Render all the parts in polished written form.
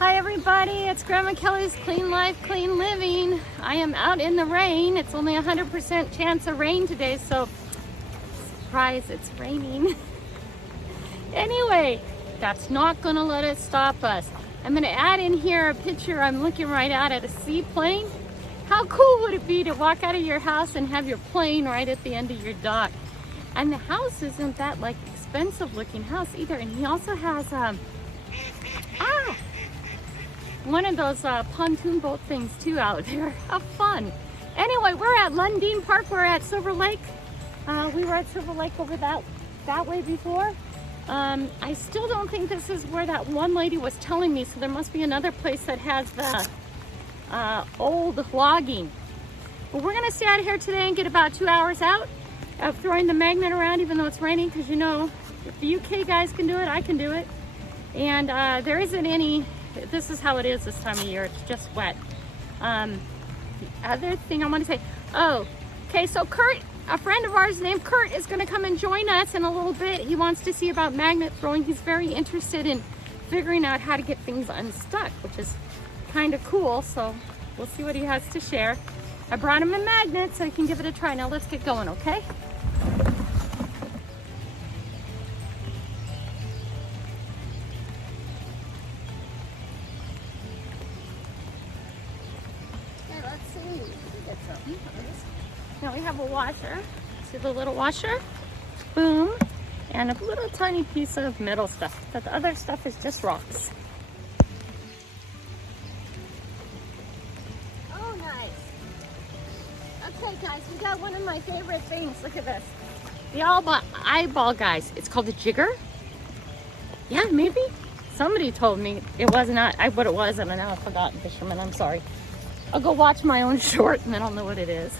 Hi everybody, it's Grandma Kelly's Clean Life, Clean Living. I am out in the rain. It's only 100% chance of rain today, so surprise, it's raining. Anyway, that's not gonna let it stop us. I'm gonna add in here a picture I'm looking right at a seaplane. How cool would it be to walk out of your house and have your plane right at the end of your dock? And the house isn't that like expensive looking house either. And he also has one of those pontoon boat things too out there. How fun. Anyway, we're at Lundeen Park. We're at Silver Lake. We were at Silver Lake over that way before. I still don't think this is where that one lady was telling me, so there must be another place that has the old logging. But we're gonna stay out here today and get about 2 hours out of throwing the magnet around, even though it's raining, because you know, if the UK guys can do it, I can do it. And there isn't any, this is how it is this time of year, it's just wet. The other thing I want to say, okay, so Kurt, a friend of ours named Kurt, is going to come and join us in a little bit. He wants to see about magnet throwing. He's very interested in figuring out how to get things unstuck, which is kind of cool, so we'll see what he has to share. I brought him a magnet so he can give it a try. Now let's get going, okay? Now we have a washer. See the little washer? Boom. And a little tiny piece of metal stuff. But the other stuff is just rocks. Oh, nice. Okay, guys, we got one of my favorite things. Look at this. The eyeball, guys. It's called a jigger. Yeah, maybe. Somebody told me it was not what it was, and I now I've forgotten, fisherman. I'm sorry. I'll go watch my own short and then I'll know what it is.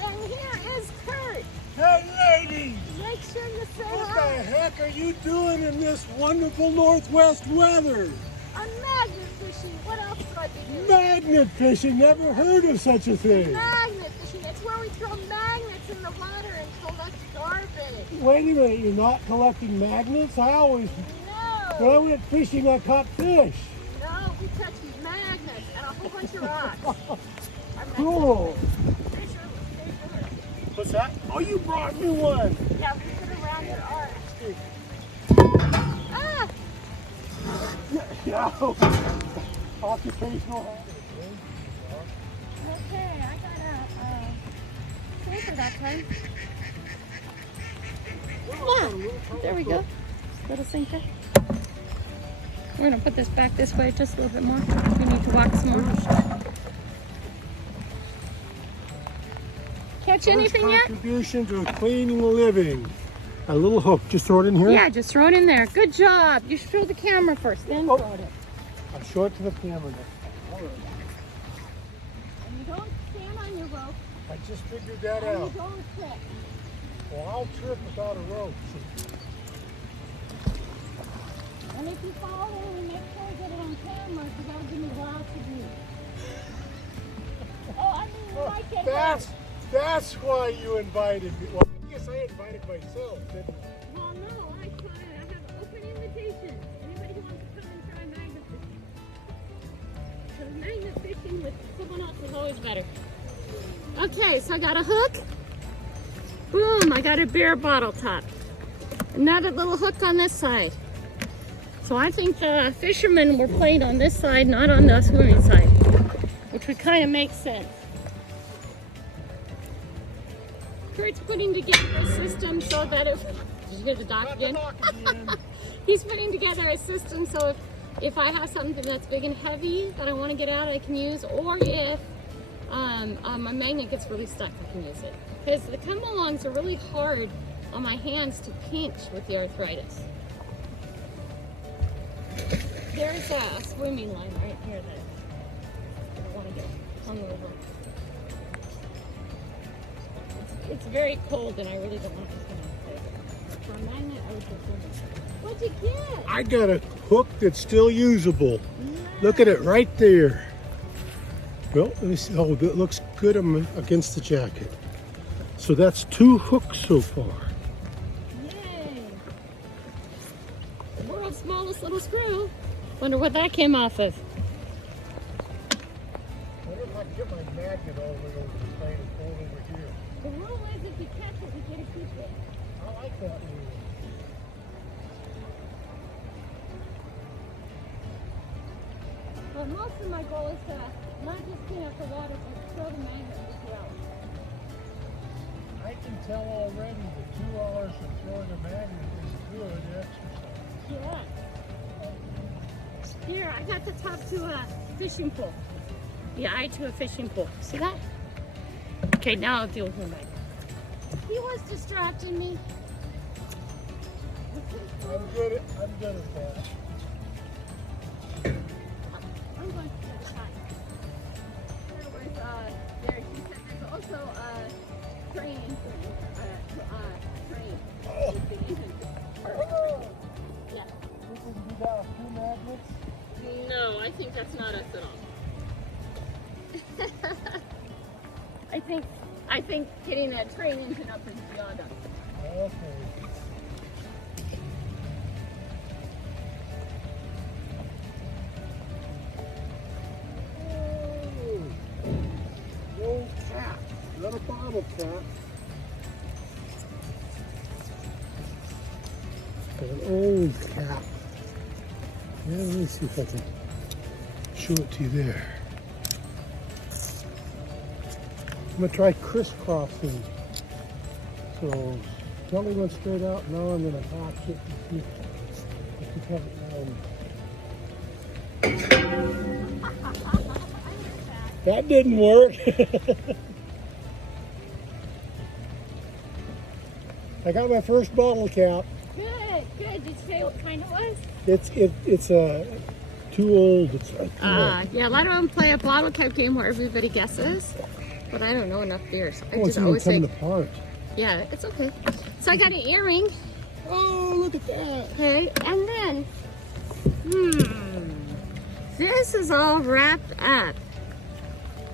And here is Kurt. Hey ladies! Make sure you say What hi. the heck are you doing in this wonderful northwest weather? I'm magnet fishing. What else do I do? Magnet fishing, never heard of such a thing. Magnet fishing. It's where we throw magnets in the water and collect garbage. Wait a minute, you're not collecting magnets? When I went fishing, I caught fish. No, we catch magnets and a whole bunch of rocks. Cool. Stay sure. What's that? Oh, you brought me one. Yeah, we put it around your arm. Ah! Yeah. Occupational hazard. Okay, I got a sinker that time. There we go. Little sinker. We're gonna put this back this way just a little bit more. We need to walk some more. Catch anything yet? Contribution to a clean living. A little hook. Just throw it in here? Yeah, just throw it in there. Good job. You should show the camera first, then throw it in. I'll show it to the camera now. And you don't stand on your rope. I just figured that And out. you don't trip. Well, I'll trip without a rope. And if you fall in, make sure you get it on camera, because that'll give me lots of views. Oh, I mean, you might get hurt. That's why you invited me. Well, I guess I invited myself, didn't I? Well, no, I have an open invitation. Anybody who wants to come and try magnet fishing. Because magnet fishing with someone else is always better. Okay, so I got a hook. Boom, I got a beer bottle top. Another little hook on this side. So I think the fishermen were playing on this side, not on the swimming side, which would kind of make sense. Kurt's putting together a system so that if... Did you hear the dock again? He's putting together a system so if I have something that's big and heavy that I want to get out, I can use, or if my magnet gets really stuck, I can use it. Because the come-alongs are really hard on my hands to pinch with the arthritis. There's a swimming line right here that I want to get on the river. It's very cold and I really don't want to swim. For a magnet, I would go swimming. What'd you get? I got a hook that's still usable. Nice. Look at it right there. Well, let me see. Oh, that looks good against the jacket. So that's 2 hooks so far. Yay! The world's smallest little screw. Wonder what that came off of. I wonder if I can get my magnet all the way over the plane and pull it over here. The rule is if you catch it, you get to keep it. I like that rule. But most of my goal is to not just clean up the water, but throw the magnet as well. I can tell already that 2 hours of throwing a magnet is good exercise. Yeah. Here, I got the top to a fishing pole. The eye to a fishing pole. See that? Okay, now I'll deal with the magnet. He was distracting me. I'm good at that. I'm going to the side. There was, there, he said there's also a train. Oh. Yeah. We can do that with 2 magnets? No, I think that's not us at all. I think getting that train engine up is beyond us. Okay. Oh, old cap. Not a bottle cap. An old cap. Yeah, let me see if I can show it to you there. I'm gonna try crisscrossing. So Kelly went straight out. Now I'm gonna hatch it and see if we have it down. That didn't work. I got my first bottle cap. Good, good. Did you say what kind it was? It's too old. It's yeah, a lot of them play a bottle cap game where everybody guesses, but I don't know enough beers. I it's just even always coming say, apart. yeah, it's okay. So I got an earring. Oh, look at that. Okay, and then, this is all wrapped up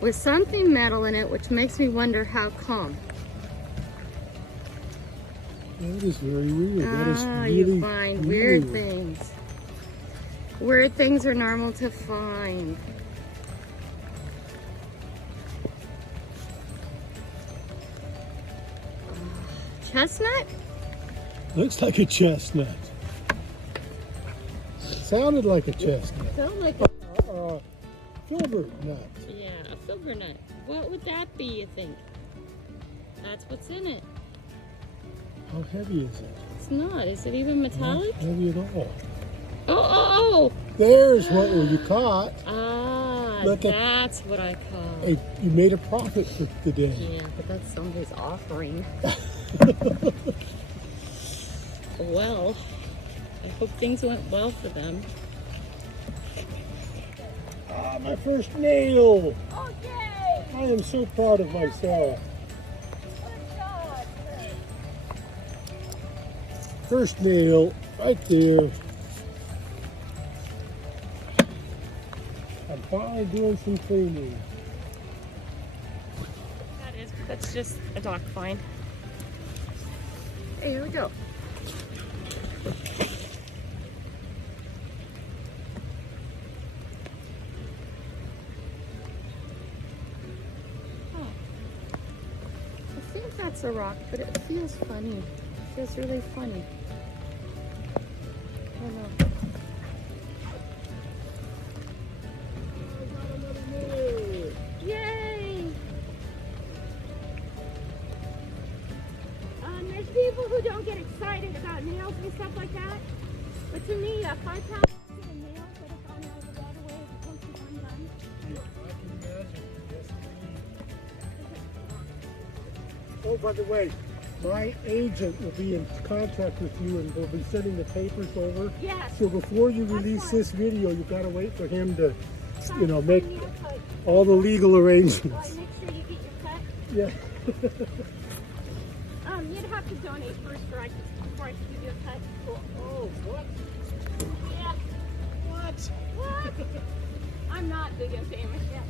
with something metal in it, which makes me wonder how come. That is very weird. That is really you find weird things. Weird things are normal to find. Chestnut? Looks like a chestnut. Sounded like a chestnut. Sound like Filbert nut. yeah, a filbert nut. What would that be, you think? That's what's in it. How heavy is it? It's not. Is it even metallic? Not heavy at all. Oh! There's what you caught. Ah, Look at- that's what I call. Hey, you made a profit for the day. Yeah, but that's somebody's offering. Well, I hope things went well for them. Ah, my first nail. Oh, yay! I am so proud of myself. Good job. First nail, right there. I'm finally doing some cleaning. That's just a dock find. Hey, here we go. Oh. I think that's a rock, but it feels funny. It feels really funny. I don't know. Yay! There's people who don't get excited about nails and stuff like that. But to me, 5 pounds of nails that have gone out of the waterway as opposed to one gun. I can imagine. Yes, indeed. Oh, by the way, my agent will be in contact with you and we'll be sending the papers over. Yes. So before you release this video, you've got to wait for him to, you know, make Need a cut. all the legal Well, arrangements. make sure you get your cut. Yeah. You'd have to donate first before I can give you a cut. Cool. Oh, what? Yeah. What? What? I'm not big and famous yet.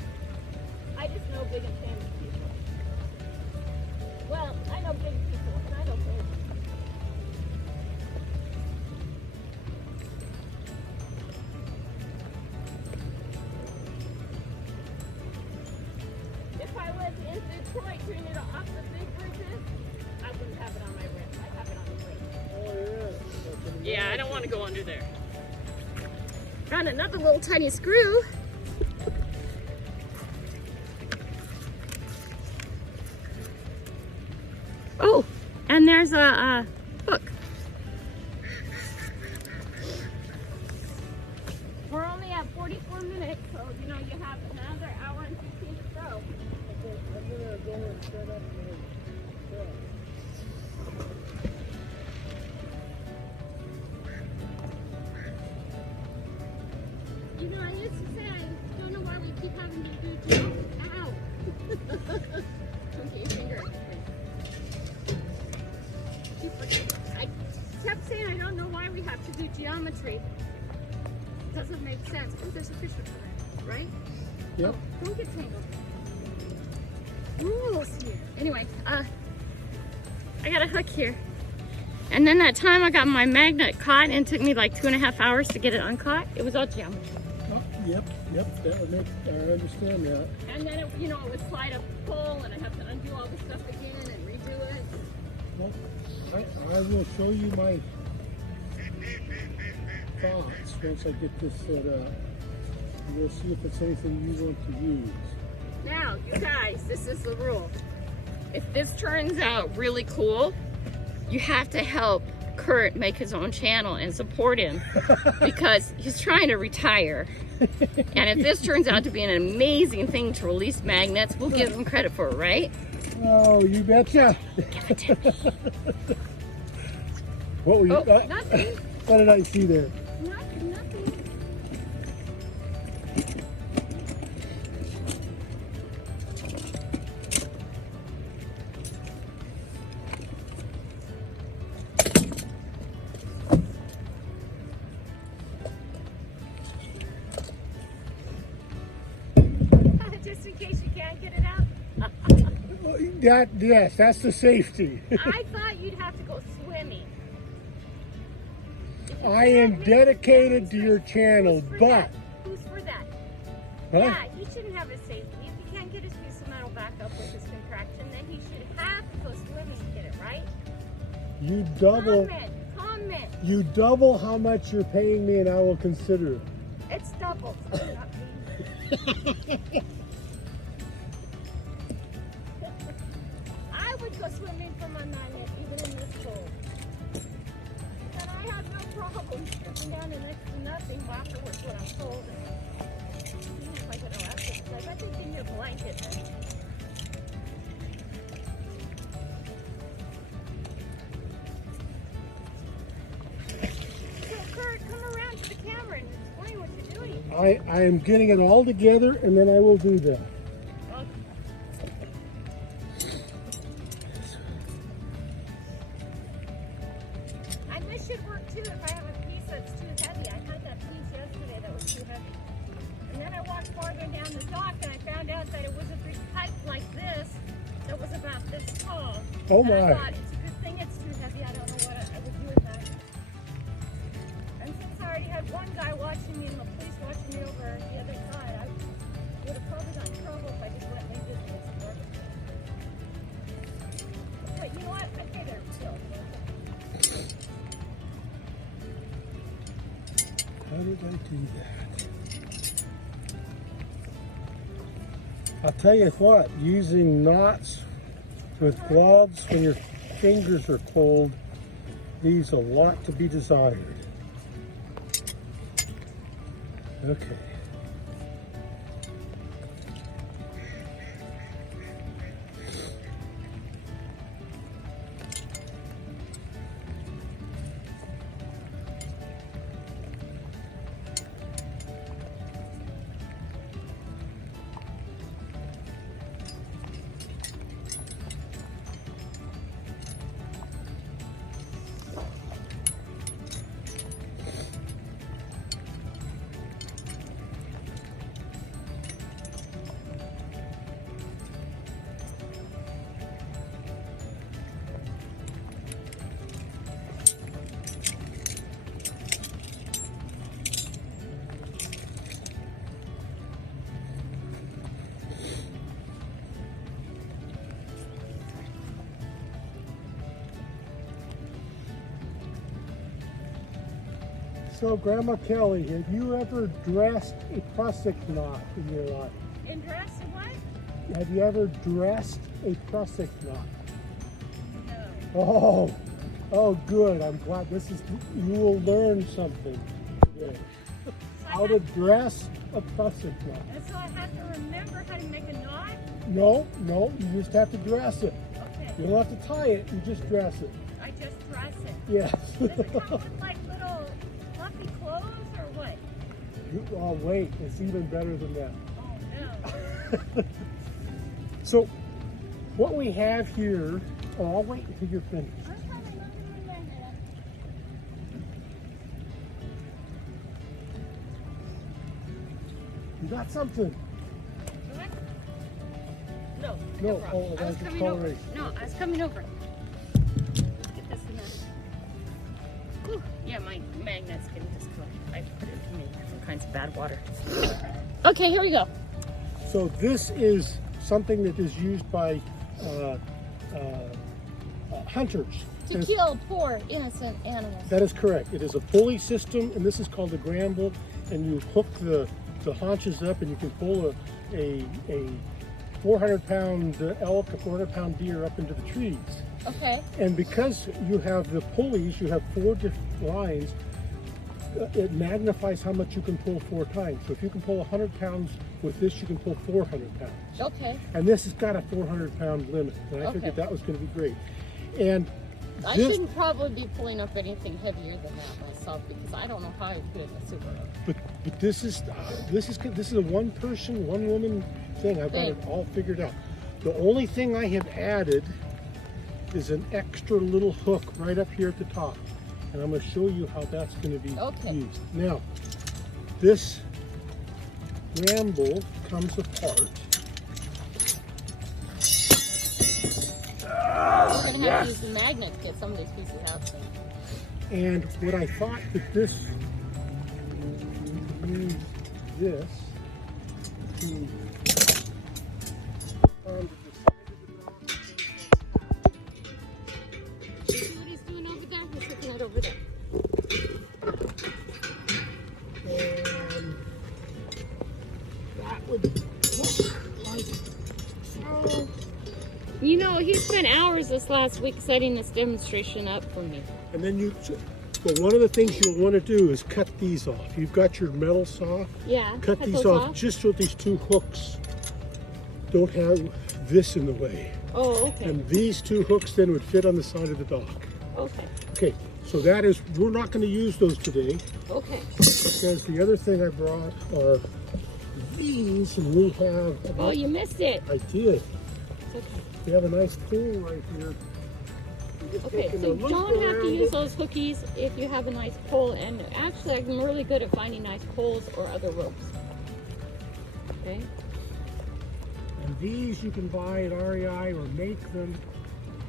I just know big and famous people. Well, I know big people, and I know big. If I was in Detroit doing it off the big bridges, I wouldn't have it on my wrist. I have it on the wrist. Oh, yeah. Yeah, I don't want to go under there. Found another little tiny screw. Oh, and there's a hook. We're only at 44 minutes, so you know you have another hour and 15 to go. Okay, I'm gonna go and set up my truck. You know, I used to say I don't know why we keep having to do jump. Ow! Okay, finger. I kept saying I don't know why we have to do geometry. It doesn't make sense. Oh, there's a fish over there, right? Yep. Oh, don't get tangled. Rules here. Anyway, I got a hook here. And then that time I got my magnet caught and it took me like 2.5 hours to get it uncaught. It was all geometry. Oh, yep, that would make, I understand that. And then, it, you know, it would slide up the pole and I have to undo all the stuff again and redo it. Well, I will show you my thoughts once I get this set up. We'll see if it's anything you want to use. Now, you guys, this is the rule. If this turns out really cool, you have to help Kurt make his own channel and support him because he's trying to retire. And if this turns out to be an amazing thing to release magnets, we'll give him credit for it, right? Oh, you betcha. Give it to me. What were you? Oh, nothing. What did I see there? Nothing. Just in case you can't get it out. Yes, that's the safety. I thought you'd have to go swimming. I am dedicated to your channel, but Who's for that? huh? Yeah, he shouldn't have his safety. If he can't get his piece of metal back up with his contraction, then he should have to go swimming to get it, right? You double. Comment. You double how much you're paying me, and I will consider it. It's double. So you're not paying. I would go swimming for my magnet, even in this pool. And I have no problem stripping down to next to nothing afterwards when I'm cold. If I get arrested, like I think in your blanket. Then. So Kurt, come around to the camera and explain what you're doing. I am getting it all together, and then I will do that. This should work too if I have a piece that's too heavy. I had that piece yesterday that was too heavy. And then I walked farther down the dock and I found out that it was a big pipe like this that was about this tall. Oh and my. I thought, it's a good thing it's too heavy. I don't know what I would do with that. And since I already had one guy watching me and the police watching me over the other side, I would have probably got in trouble if I just went and did this work. But you know what? I pay their bill. How did I do that? I'll tell you what, using knots with gloves when your fingers are cold leaves a lot to be desired. Okay. So, Grandma Kelly, have you ever dressed a prusik knot in your life? And dress what? Have you ever dressed a prusik knot? No. Oh, good. I'm glad you will learn something today. How to dress a prusik knot. And so I have to remember how to make a knot? No, you just have to dress it. Okay. You don't have to tie it, you just dress it. I just dress it. Yes. Does it come with like little fluffy clothes or what? Oh, wait, it's even better than that. Oh no. So, what we have here, I'll wait until you're finished. You got something? What? No. No, wrong. oh, I was that's coming over. coloration. No, I was coming over. Get this in there. Whew. Yeah, my magnet's getting disconnected. I put it in different kinds of bad water. Okay, here we go. So this is something that is used by hunters. To kill poor innocent animals. That is correct. It is a pulley system, and this is called a gramble, and you hook the haunches up, and you can pull a 400-pound elk, a 400-pound deer up into the trees. Okay. And because you have the pulleys, you have 4 different lines, it magnifies how much you can pull 4 times. So if you can pull 100 pounds with this, you can pull 400 pounds. Okay. And this has got a 400-pound limit, and I figured that was going to be great. And I shouldn't probably be pulling up anything heavier than that myself because I don't know how I put it in the super. But this is a one-person, one-woman thing. I've got it all figured out. The only thing I have added is an extra little hook right up here at the top, and I'm going to show you how that's going to be used. Now, this ramble comes apart. We're going to have to use the magnet to get some of these pieces out soon. And what I thought that this use this to onto the side of the dog. See what he's doing over there? He's looking at over there. And that would look like so. You know, he spent hours this last week setting this demonstration up for me. And then but one of the things you'll want to do is cut these off. You've got your metal saw. Yeah. Cut these off just so these 2 hooks don't have this in the way. Oh, okay. And these 2 hooks then would fit on the side of the dock. Okay. Okay, so we're not going to use those today. Okay. Because the other thing I brought are these, and we have... Oh, you missed it. I did. Okay. We have a nice pole right here. Okay, so you don't have to use those hookies if you have a nice pole, and actually I'm really good at finding nice poles or other ropes. Okay. And these you can buy at REI or make them,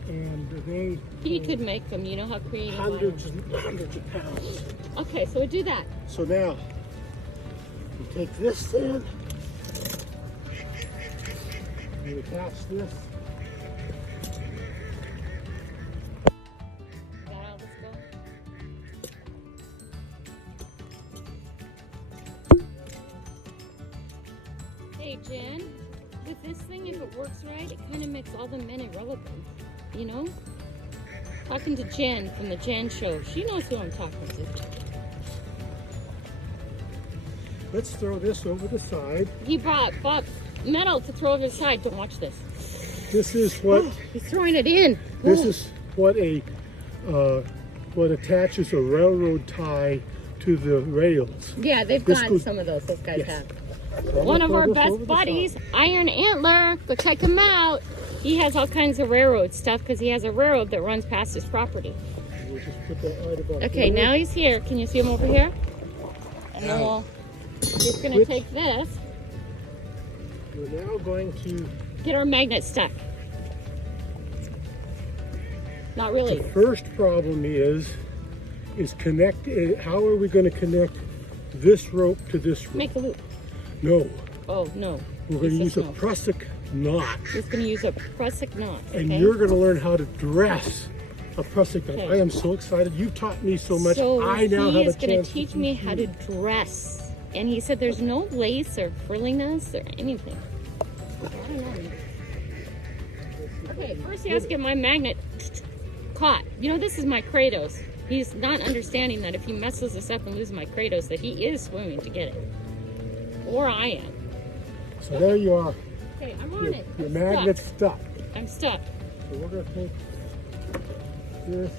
and He could make them, you know how creative I am. hundreds of pounds. Okay, so we do that. So now, you take this then, you attach this. Hey Jen, with this thing, if it works right, it kind of makes all the men irrelevant, you know? Talking to Jen from the Jen Show. She knows who I'm talking to. Let's throw this over the side. He bought metal to throw over the side. Don't watch this. This is what... Oh, he's throwing it in. This is what what attaches a railroad tie to the rails. Yeah, they've got some of those. Those guys have. One of our best buddies, Iron Antler, go check him out. He has all kinds of railroad stuff because he has a railroad that runs past his property. We'll just put that right about Okay, there. now he's here. Can you see him over here? And then we're going to take this. We're now going to get our magnet stuck. Not really. The first problem is connect. How are we going to connect this rope to this rope? Make a loop. No. Oh, no. We're going to use a prusik knot. He's going to use a prusik knot. And you're going to learn how to dress a pressing gun. Okay. I am so excited. You've taught me so much. So I now he have a is going chance to teach me how to dress. And he said there's no lace or frilliness or anything. I don't know. Okay, first he has to get my magnet caught. You know, this is my Kratos. He's not understanding that if he messes this up and loses my Kratos, that he is swimming to get it. Or I am. So there you are. Okay, I'm on it. Your I'm magnet's stuck. stuck. I'm stuck. So we're going to take this.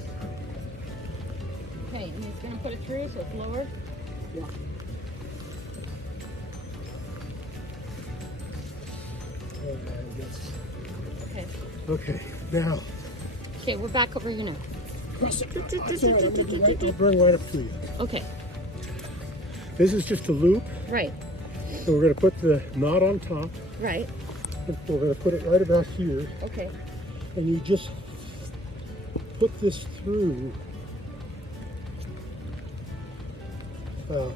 Okay, and he's going to put it through so it's lower. Yeah. And this. Okay. Okay, now. Okay, we're back over here now. That's all right, I'll bring right up to you. Okay, This is just a loop. right, So we're going to put the knot on top. right. And we're going to put it right about here. Okay. And you just put this through about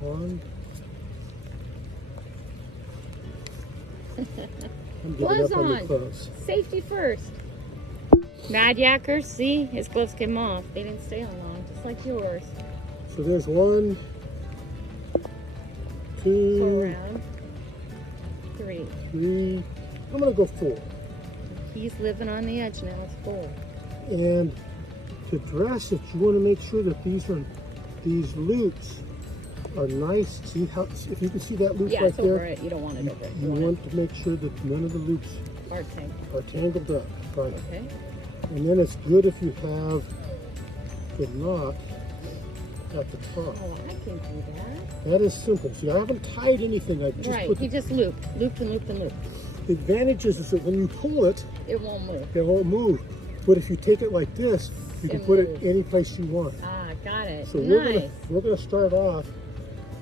one. I'm giving Gloves up on the on. gloves. Safety first. Mad yacker, see? His gloves came off. They didn't stay on long, just like yours. So there's 1, Go 2, around. 3. 3. I'm going to go 4. He's living on the edge now. It's 4. And to dress it, you want to make sure that these loops are nice. See how, if you can see that loop Yeah, right it's over there, it. You don't want it over it. you want to make sure that none of the loops Hard tank. are tangled up. Right. Okay. And then it's good if you have the knot at the top. Oh, I can do that. That is simple. See, I haven't tied anything. I've just Right. put He just looped. Looped and looped and looped. the advantage is that when you pull it, It won't move. it won't move. But if you take it like this, you can It put moves. it any place you want. Ah, got it. So Nice. we're gonna start off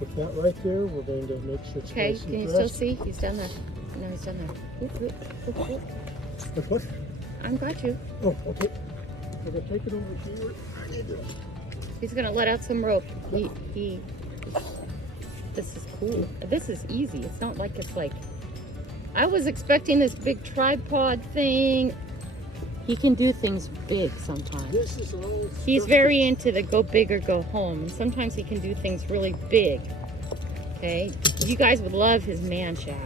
with that right there. We're going to make sure it's Okay, nice and can you still dressed. see? He's down there. No, he's down there. Whoop, whoop, whoop, whoop. Like what? I've got you. Oh, okay. We're gonna take it over here. I need to. He's gonna let out some rope. This is cool. This is easy. It's not like it's like, I was expecting this big tripod thing. He can do things big sometimes. This is all. He's stuff very into the go big or go home, and sometimes he can do things really big. Okay, you guys would love his man shack.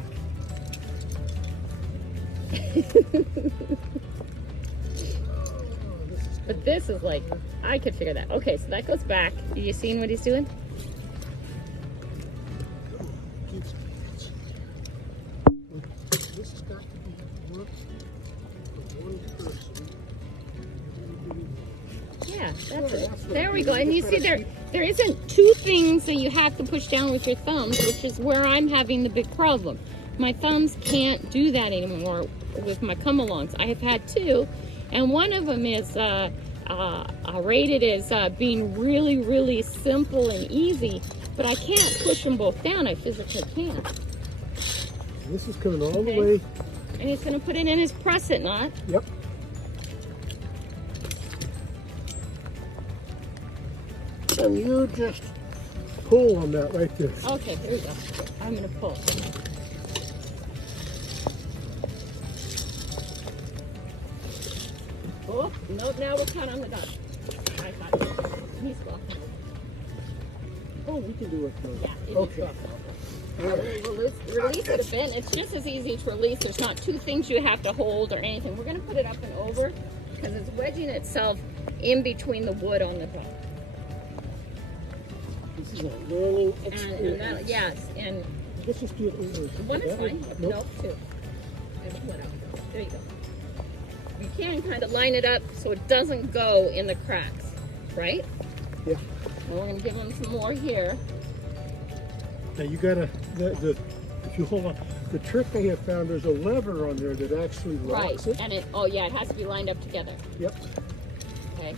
But this is like, I could figure that. Okay, so that goes back. Are you seeing what he's doing? This has got to be work for one person. Yeah, that's it. There we go. And you see there isn't two things that you have to push down with your thumbs, which is where I'm having the big problem. My thumbs can't do that anymore with my come-alongs. I have had two, and one of them is rated as being really, really simple and easy, but I can't push them both down. I physically can't. This is coming all Okay. the way. And he's going to put it in his press-it knot. Yep. And you just pull on that right there. Okay, here we go. I'm going to pull. Oh, no, now we're caught on the dot. I got it. He's walking. Oh, we can do it. Yeah, it Okay. is release it a bit. It's just as easy to release. There's not two things you have to hold or anything. We're going to put it up and over because it's wedging itself in between the wood on the top. This is a learning And experience. yes, and Let's just do it over. one is fine. Nope. Nope, two. And pull it out. There you go. You can kind of line it up so it doesn't go in the cracks, right? Yeah. And we're going to give them some more here. Now you gotta, if you hold on, the trick I have found, there's a lever on there that actually locks Right, it. and oh yeah, it has to be lined up together. Yep. Okay.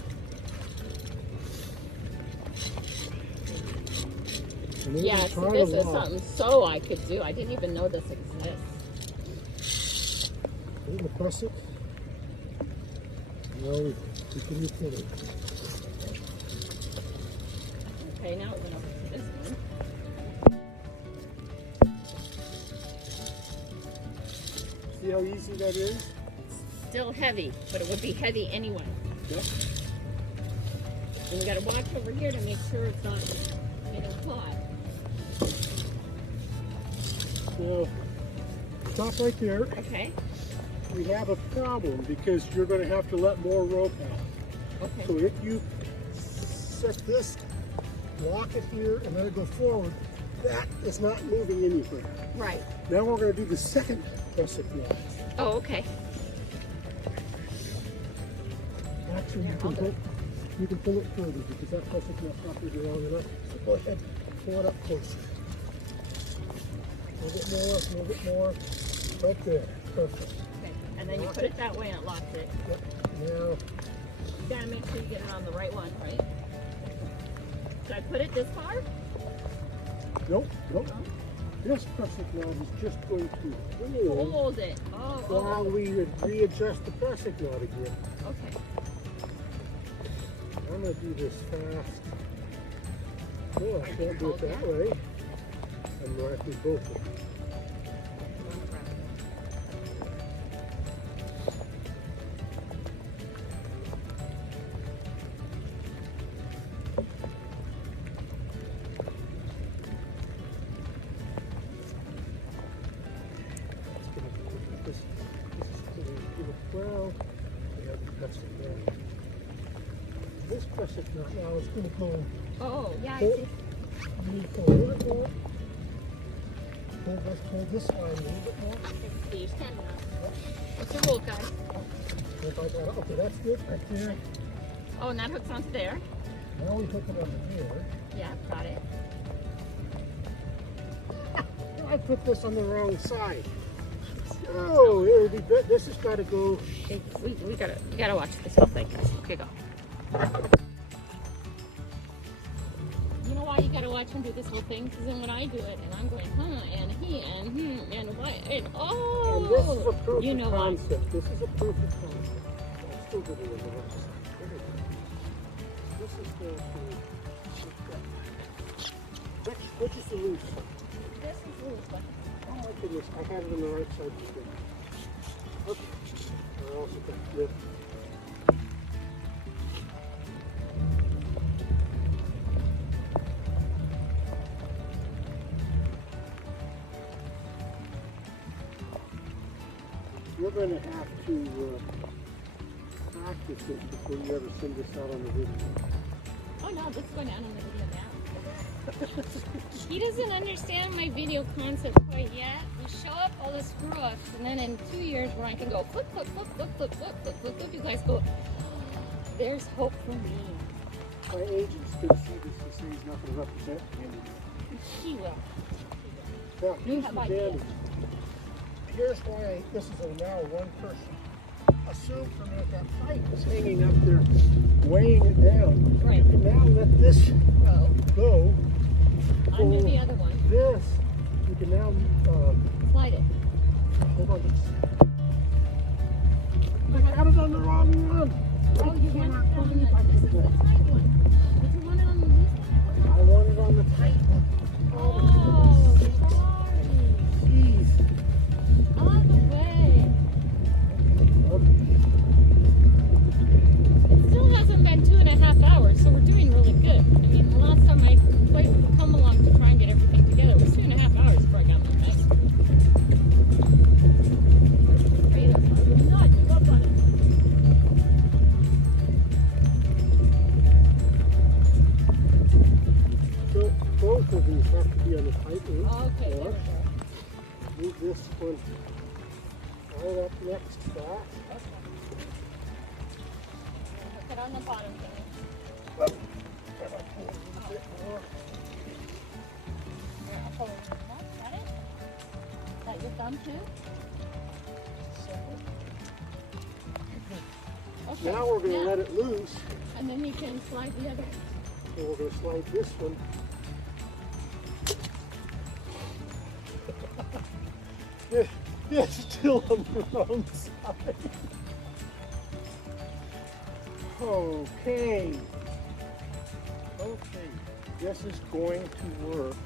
And then Yeah, you so try this to is lock. something so I could do. I didn't even know this exists. We're gonna press it. Now we continue pulling. Okay, now it went over to this one. See how easy that is? Still heavy, but it would be heavy anyway. Yep. And we gotta watch over here to make sure it's not, caught. So, stop right there. Okay. We have a problem because you're going to have to let more rope out. Okay. So if you set this, lock it here, and let it go forward, that is not moving anywhere. Right. Now we're going to do the second prusik knot. Oh, okay. Actually, you can pull it further because that prusik knot's not really long enough. So go ahead, pull it up closer. A little bit more, right there. Perfect. Okay. And then you put it that way and it locks it. Yep. Now, You gotta make sure you get it on the right one, right? Should I put it this far? nope. No? This prusik knot is just going to hold Hold it. Oh, while we readjust the prusik knot again. okay. I'm going to do this fast. No, I can't do it that way. I'm going to have to do both of them. This is going to well. We have the prusik knot. This prusik knot now is going to go. Oh, yeah, I Pull. see. You need to go a little bit more. Pull this line a little bit more. See, you're standing up. What's the rule, guys? Okay, that's good right there. Oh, and that hooks onto there. Now we hook it under here. Yeah, got it. I put this on the wrong side. Oh, it would be good. This has got to go. We gotta watch this whole thing, guys. Okay, go. You know why you gotta watch him do this whole thing? Because then when I do it, and I'm going, and he, and why, and oh! And this is a proof you of know what? concept. This is a proof of concept. I'm still good with the wrong side. This is going to. Which is the loose? This is loose, but Oh my goodness, I had it on the right side before. Okay. I also got this. You're going to have to practice it before you ever send this out on the video. oh no, this is going down on the video now. He doesn't understand my video concept quite yet. We show up all the screw-ups, and then in 2 years where I can go flip, flip, flip, flip, flip, flip, flip, flip, flip, you guys go, there's hope for me. My agent's going to see this and say he's not going to represent me anymore. He will. Now, You here's have the ideas. damage. Here's why this is now one person. Assume for a minute that pipe is hanging up there, weighing it down. Right. You can now let this Go. go. Under Pull the other one. This, you can now, Slide it. hold on. I had it on the wrong one. Oh, you want it on the, this is the tight one. Did you want it on the loose one? I want it on the tight one. Oh, sorry. Jeez. Out of the way. Okay. It still hasn't been 2.5 hours, so we're doing really good. I mean, the last time I played with the come along to try and get everything together, it was 2.5 hours before I got my bike. Kratos, I would not give up on it. So both of these have to be on the tight loop. Okay, there we go. Move this one right up next to that. Okay. Hook it on the bottom thing. And I pull a little bit more. Here, I'll pull it in more. Got it? Is that your thumb too? Okay. Now we're going to yeah. let it loose. And then you can slide the other. And we're going to slide this one. It's still on the wrong side. Okay. Okay. This is going to work.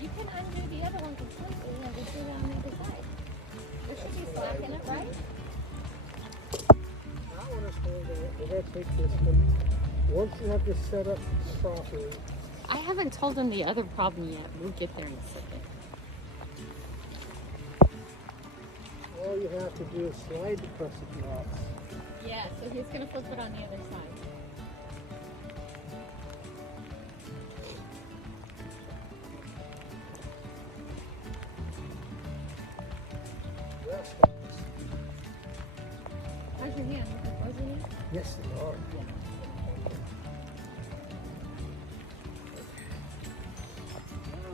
You can undo the other one completely and just do it on the other side. There should be slack in it, right? That one is holding it. We're going to take this one. Once you have this set up properly. I haven't told him the other problem yet. We'll get there in a second. All you have to do is slide the prusik knots. Yeah, so he's going to flip it on the other side. How's your hand? Is it fuzzy yet? Yes, they are.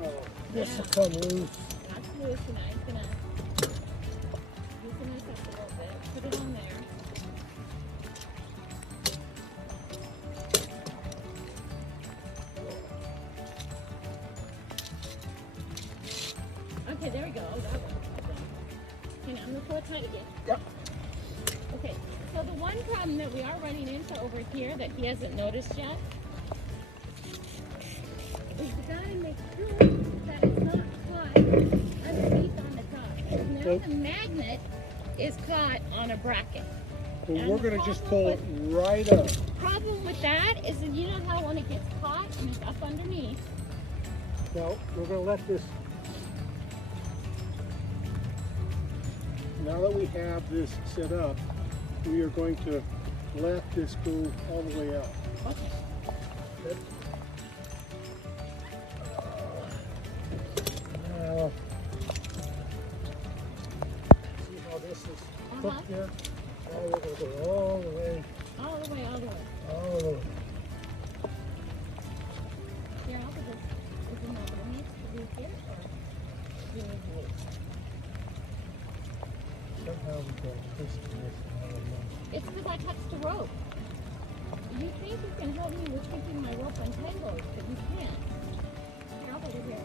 Oh, this will come loose. That's loose, and I'm going to loosen this up a little bit. Put it on there. Okay, there we go. Oh, that one. Okay, now I'm going to pull it tight again. Yep. Okay, so the one problem that we are running into over here that he hasn't noticed yet is you gotta make sure that it's not caught underneath on the top. Now the magnet is caught on a bracket. Well, And we're the going to just problem pull it right up. Problem with that is that you know how when it gets caught and it's up underneath. Now, we're going to let this. Now that we have this set up, we are going to let this go all the way out. Okay. Good. Now, see how this is hooked here? Now we're going to go all the way. All the way, all the way. All the way. Here, I'll put this. Is it not what it needs to do here or do you need to wait? Somehow we got twisted this. I don't know. It's because I touched the rope. You think you can help me with keeping my rope untangled, but you can't. Here, I'll put it here.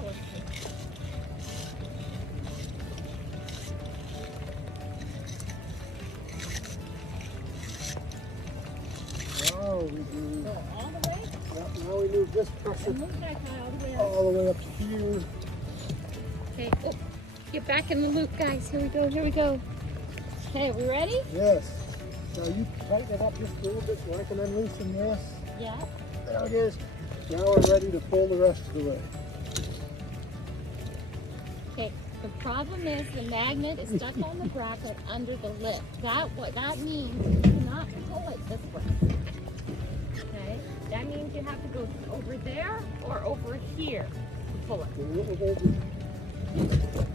Oh, okay. Now we do. So all the way? Yep, now we move this pressure And move that guy all the way up. all the way up to here. Okay. Oh, get back in the loop, guys. Here we go. Here we go. Okay, we ready? Yes. Now you tighten it up just a little bit so I can unloosen this. Yeah. There it is. Now we're ready to pull the rest of the way. Okay. The problem is the magnet is stuck on the bracket under the lip. That means you cannot pull it this way. Okay. That means you have to go over there or over here to pull it. And what we're going to do,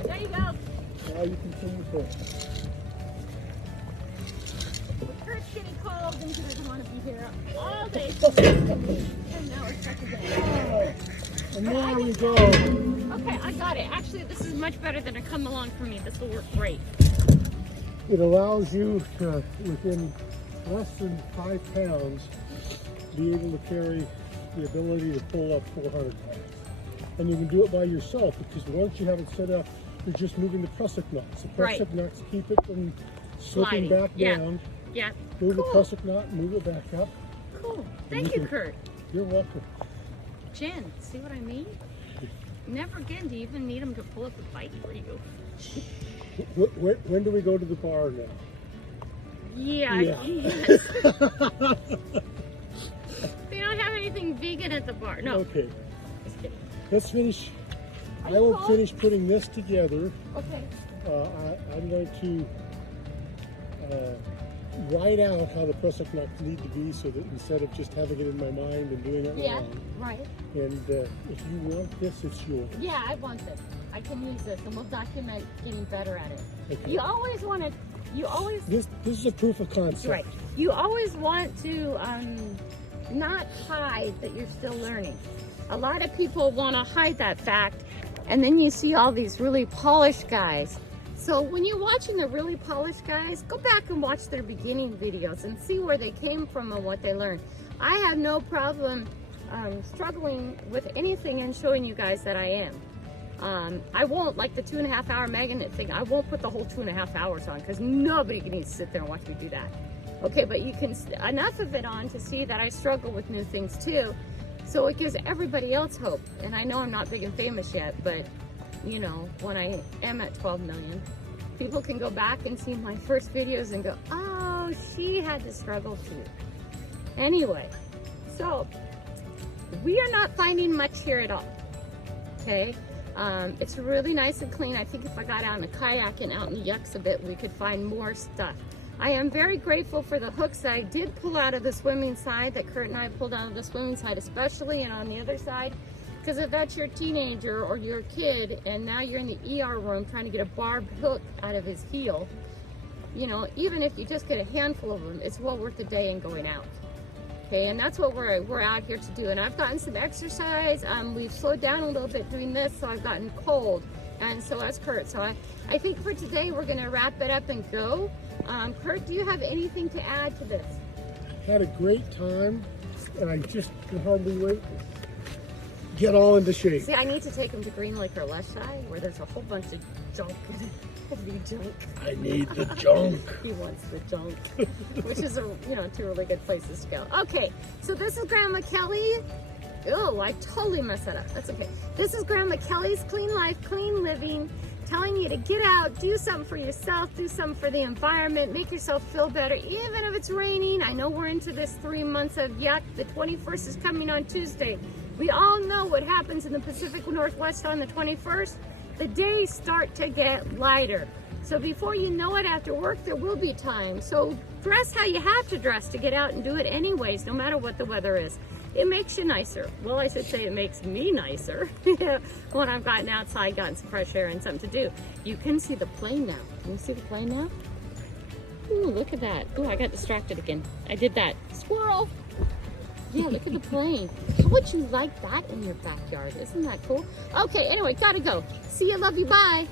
There you go. now you continue pulling. Kurt's getting cold and he doesn't want to be here all day. And now we're stuck again. And there we go. Okay, I got it. Actually, this is much better than a come along for me. This will work great. It allows you to, within less than 5 pounds, be able to carry the ability to pull up 400 pounds. And you can do it by yourself because once you have it set up, you're just moving the prusik knots. The prusik knots keep it from slipping Sliding. back Yeah. down. Yeah. Move Cool. the prusik knot, move it back up. Cool. And Thank you, Kurt. You're welcome. Jen, see what I mean? Never again do you even need him to pull up a bike for you. When do we go to the bar now? Yeah, Yeah. I guess. They don't have anything vegan at the bar. No. Okay, Just kidding. let's finish. Are I you will cold? finish putting this together. Okay. I'm going to write out how the prusik knots need to be so that instead of just having it in my mind and doing it Yeah, wrong. right. And if you want this, it's yours. Yeah, I want this. I can use this and we'll document getting better at it. Okay. You always want to, This is a proof of concept. right. You always want to not hide that you're still learning. A lot of people want to hide that fact, and then you see all these really polished guys. So when you're watching the really polished guys, go back and watch their beginning videos and see where they came from and what they learned. I have no problem struggling with anything and showing you guys that I am. I won't, like the 2.5 hour magnet thing, I won't put the whole 2.5 hours on because nobody needs to sit there and watch me do that. Okay, but you can enough of it on to see that I struggle with new things too. So it gives everybody else hope. And I know I'm not big and famous yet, but you know, when I am at 12 million, people can go back and see my first videos and go, oh, she had to struggle too. Anyway, so we are not finding much here at all, okay? It's really nice and clean. I think if I got out in a kayak and out in the yucks a bit, we could find more stuff. I am very grateful for the hooks that I did pull out of the swimming side, that Kurt and I pulled out of the swimming side especially, and on the other side, because if that's your teenager or your kid and now you're in the ER room trying to get a barbed hook out of his heel, you know, even if you just get a handful of them, it's well worth the day and going out. Okay, and that's what we're out here to do. And I've gotten some exercise. We've slowed down a little bit doing this, so I've gotten cold, and so has Kurt. So I think for today we're gonna wrap it up and go. Kurt, do you have anything to add to this? Had a great time, and I just can hardly wait to get all into shape. See, I need to take him to Green Lake or Leshai, where there's a whole bunch of junk. Heavy junk. I need the junk. He wants the junk, which is, two really good places to go. Okay, so this is Grandma Kelly. Oh, I totally messed that up. That's okay. This is Grandma Kelly's Clean Life, Clean Living, telling you to get out, do something for yourself, do something for the environment, make yourself feel better, even if it's raining. I know we're into this 3 months of yuck. The 21st is coming on Tuesday. We all know what happens in the Pacific Northwest on the 21st. The days start to get lighter. So before you know it, after work, there will be time. So dress how you have to dress to get out and do it anyways, no matter what the weather is. It makes you nicer. Well, I should say it makes me nicer when I've gotten outside, gotten some fresh air and something to do. You can see the plane now. Can you see the plane now? Ooh, look at that. Ooh, I got distracted again. I did that. Squirrel! Yeah, look at the plane. How would you like that in your backyard? Isn't that cool? Okay, anyway, gotta go. See you, love you, bye.